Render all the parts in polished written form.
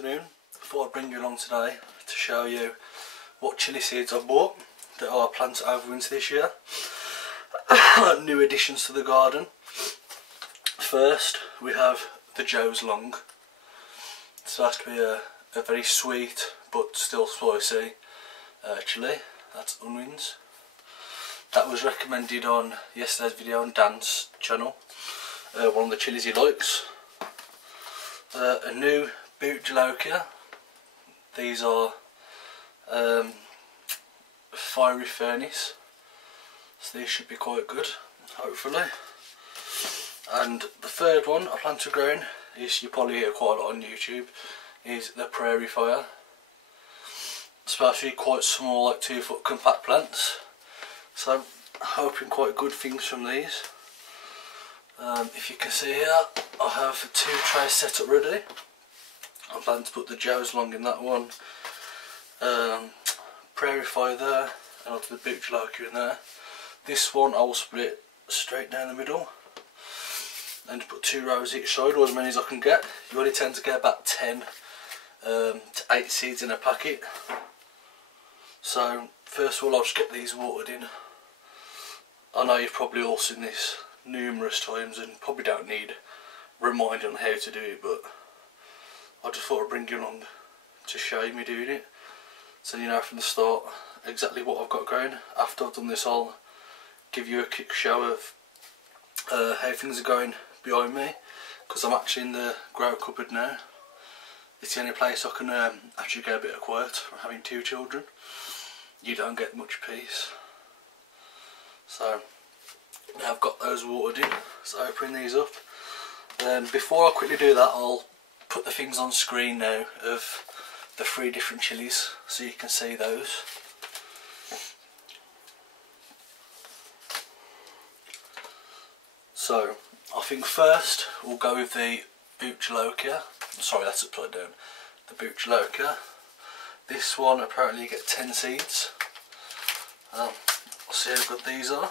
afternoon. I thought I'd bring you along today to show you what chilli seeds I've bought that I plan to overwinter this year. New additions to the garden. First we have the Joe's Long. So that's going to be a very sweet but still spicy chilli. That's onions. That was recommended on yesterday's video on Dan's channel. One of the chillies he likes. A new boot jalapeño. These are fiery furnace, so these should be quite good, hopefully. And the third one I plan to grow in is, you probably hear quite a lot on YouTube, is the prairie fire. It's supposed to be quite small, like 2-foot compact plants, so I'm hoping quite good things from these. If you can see here, I have 2 trays set up ready. I plan to put the Joe's Long in that one, prairie fire there, and onto the boot jalapeño in there. This one I will split straight down the middle and put 2 rows each side, or as many as I can get. You only tend to get about 10 to 8 seeds in a packet. So first of all, I'll just get these watered in. I know you've probably all seen this numerous times and probably don't need reminding on how to do it, but I just thought I'd bring you along to show me doing it, so you know from the start exactly what I've got going. After I've done this, I'll give you a quick show of how things are going behind me, because I'm actually in the grow cupboard now. It's the only place I can actually get a bit of quiet from having 2 children. You don't get much peace. So now I've got those watered in, so opening these up. Before I quickly do that, I'll put the things on screen now of the 3 different chilies so you can see those. So I think first we'll go with the boot jalapeño. Sorry, that's upside down. The boot jalapeño. This one apparently you get 10 seeds. I'll see how good these are.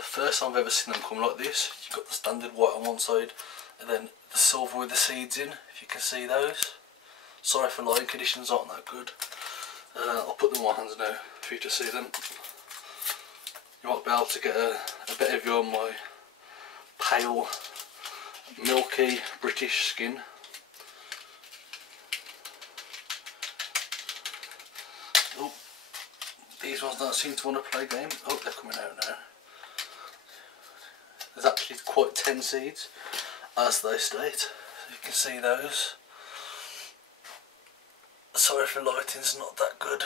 First time I've ever seen them come like this. You've got the standard white on one side and then the silver with the seeds in, if you can see those. Sorry if the lighting conditions aren't that good. I'll put them in my hands now for you to see them. You might be able to get a better view on my pale, milky British skin. Oh, these ones don't seem to want to play games. Oh, they're coming out now. There's actually quite 10 seeds, as they state. You can see those. Sorry if the lighting's not that good.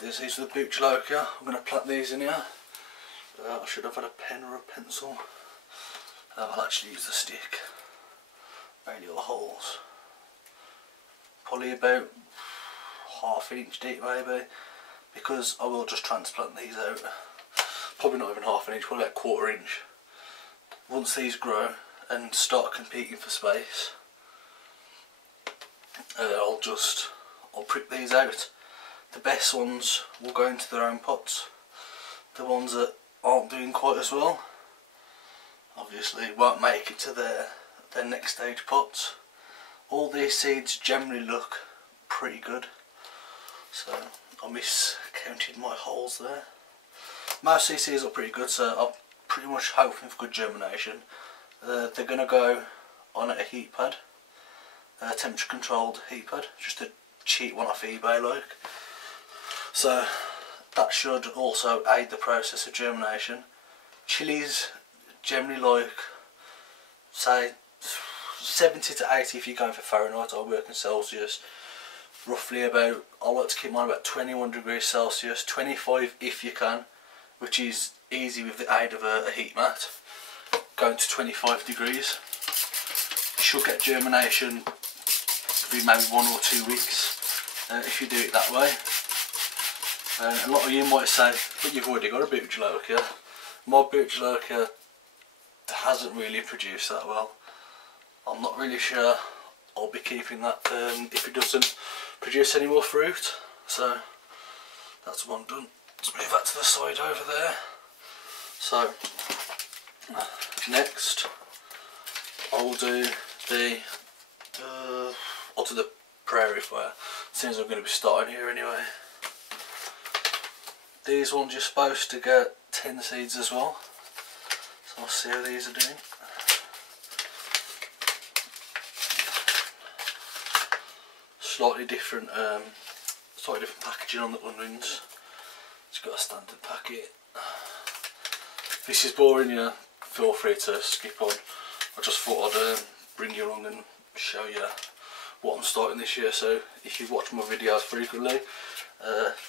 These are the boot jalapeño. I'm going to plant these in here. I should have had a pen or a pencil. I'll actually use the stick. Very little holes. Probably about ½ inch deep maybe, because I will just transplant these out. Probably not even ½ inch, probably about 1/4 inch. Once these grow and start competing for space, I'll prick these out. The best ones will go into their own pots. The ones that aren't doing quite as well obviously won't make it to their next stage pots. All these seeds generally look pretty good, so I miscounted my holes there. Most of these seeds are pretty good, so I'm pretty much hoping for good germination. They're going to go on a heat pad, a temperature controlled heat pad, just a cheap one off eBay like. So that should also aid the process of germination. Chilies generally like, say, 70 to 80 if you're going for Fahrenheit. I work in Celsius. Roughly about, I like to keep mine about 21 degrees Celsius, 25 if you can, which is easy with the aid of a heat mat. Going to 25 degrees. You should get germination within maybe 1 or 2 weeks if you do it that way. A lot of you might say, but you've already got a boot jalapeño. My boot jalapeño hasn't really produced that well. I'm not really sure I'll be keeping that if it doesn't produce any more fruit. So that's one done. Let's move that to the side over there. So next I'll do the prairie fire, since I'm going to be starting here anyway. These ones you're supposed to get 10 seeds as well, so I'll see how these are doing. Slightly different packaging on the onions. It's got a standard packet. If this is boring you, feel free to skip on. I just thought I'd bring you along and show you what I'm starting this year, so if you've watched my videos frequently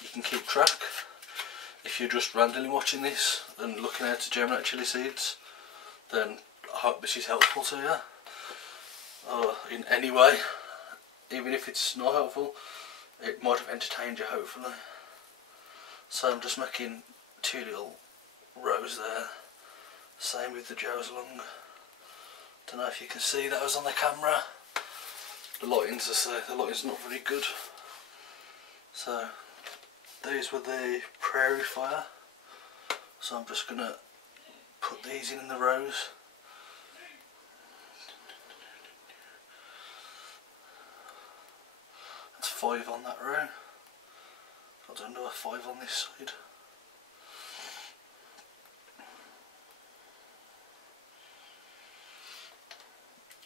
you can keep track. If you're just randomly watching this and looking how to germinate chilli seeds, then I hope this is helpful to you in any way. Even if it's not helpful, it might have entertained you hopefully. So I'm just making 2 little rows there, same with the Joe's long. Don't know if you can see that was on the camera. The lighting's not very good. So these were the prairie fire. So I'm just gonna put these in the rows. That's 5 on that row. I'll do another 5 on this side.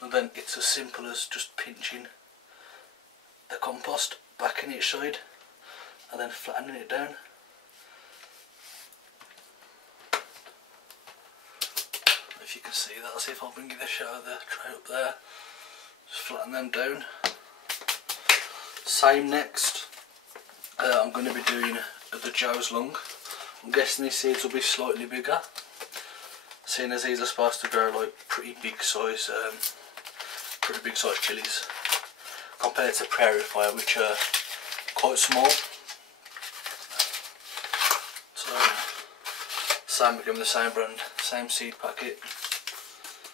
And then it's as simple as just pinching the compost back in each side and then flattening it down. If you can see that, I'll see if I'll bring you the shot of the tray up there. Just flatten them down. Same next. I'm going to be doing the Joe's long. I'm guessing these seeds will be slightly bigger, seeing as these are supposed to grow like pretty big size chilies compared to prairie fire, which are quite small. So same again, the same brand, same seed packet.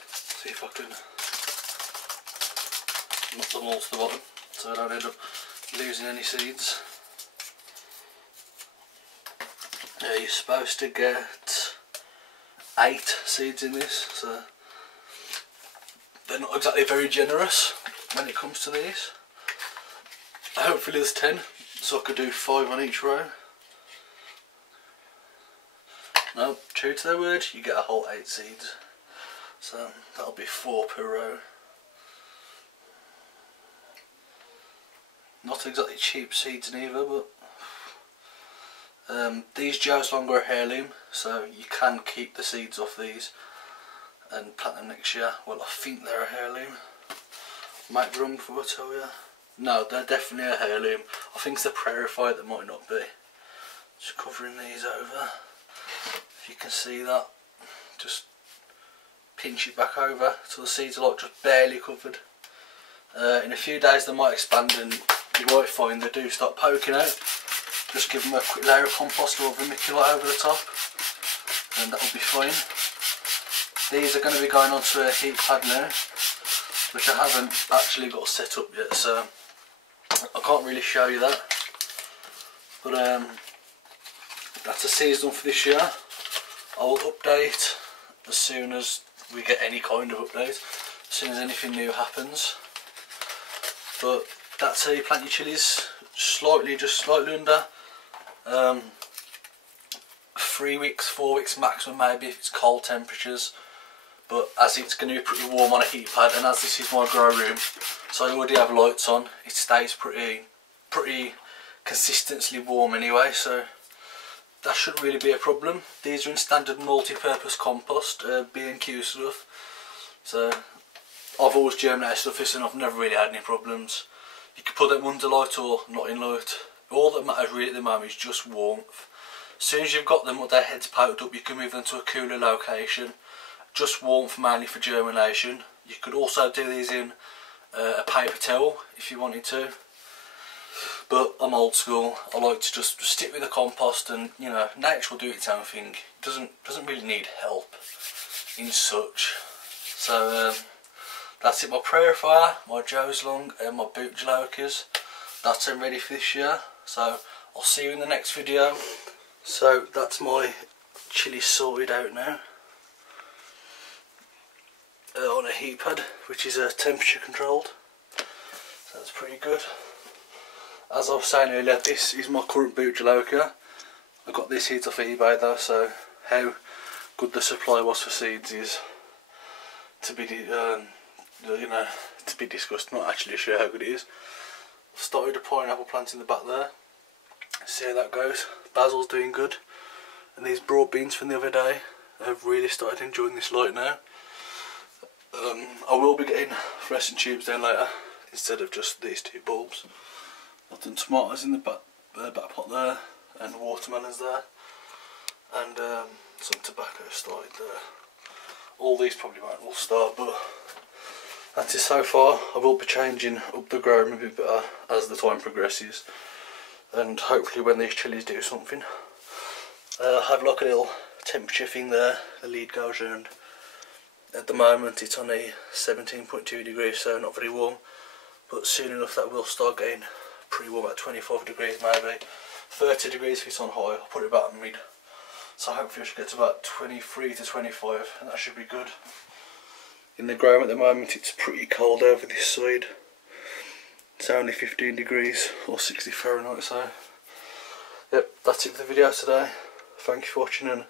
See if I can knock them all to the bottom so I don't end up losing any seeds. You're supposed to get 8 seeds in this, so they're not exactly very generous when it comes to these. Hopefully there's 10, so I could do 5 on each row. No, true to their word, you get a whole 8 seeds, so that'll be 4 per row. Not exactly cheap seeds neither, but these Joe's long are a heirloom, so you can keep the seeds off these and plant them next year. Well, I think they're a heirloom. Might be wrong before I tell you. No, they're definitely a heirloom. I think it's the prairie fire that might not be. Just covering these over. If you can see that, just pinch it back over so the seeds are like just barely covered. In a few days they might expand and you might find they do start poking out. Just give them a quick layer of compost or vermiculite over the top and that'll be fine. These are going to be going onto a heat pad now, which I haven't actually got set up yet, so I can't really show you that. But that's a season for this year. I will update as soon as we get any kind of update, as soon as anything new happens. But that's how you plant your chilies, just slightly under 3 weeks, 4 weeks maximum maybe if it's cold temperatures. But as it's going to be pretty warm on a heat pad, and as this is my grow room, so I already have lights on, it stays pretty consistently warm anyway, so that shouldn't really be a problem. These are in standard multi-purpose compost, B&Q stuff, so I've always germinated stuff this and I've never really had any problems. You can put them under light or not in light. All that matters really at the moment is just warmth. As soon as you've got them with their heads powdered up, you can move them to a cooler location. Just warmth mainly for germination. You could also do these in a paper towel if you wanted to, but I'm old school. I like to just stick with the compost, and you know, nature will do its own thing. It doesn't really need help in such. So that's it. My prairie fire, my Joe's long, and my boot jalokias. That's them ready for this year. So I'll see you in the next video. So that's my chili sorted out now. on a heat pad, which is temperature controlled. So that's pretty good. As I was saying earlier, this is my current boot Jaloka. I got this heat off eBay though, so how good the supply was for seeds is to be, to be discussed. Not actually sure how good it is. I've started a pineapple plant in the back there. See how that goes. Basil's doing good, and these broad beans from the other day, I've really started enjoying this light now. I will be getting fluorescent tubes down later instead of just these two bulbs. I've done tomatoes in the back pot there, and watermelons there, and some tobacco started there. All these probably won't all start, but that is so far. I will be changing up the grow a bit better as the time progresses, and hopefully when these chilies do something. I have like a little temperature thing there, the lead goes round. At the moment it's on a 17.2 degrees, so not very warm, but soon enough that will start getting pretty warm, at 25 degrees maybe. 30 degrees if it's on high. I'll put it about mid, so hopefully I should get to about 23 to 25, and that should be good. In the ground at the moment it's pretty cold over this side. It's only 15 degrees or 60 Fahrenheit, so yep, that's it for the video today. Thank you for watching and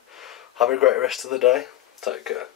have a great rest of the day. Take care.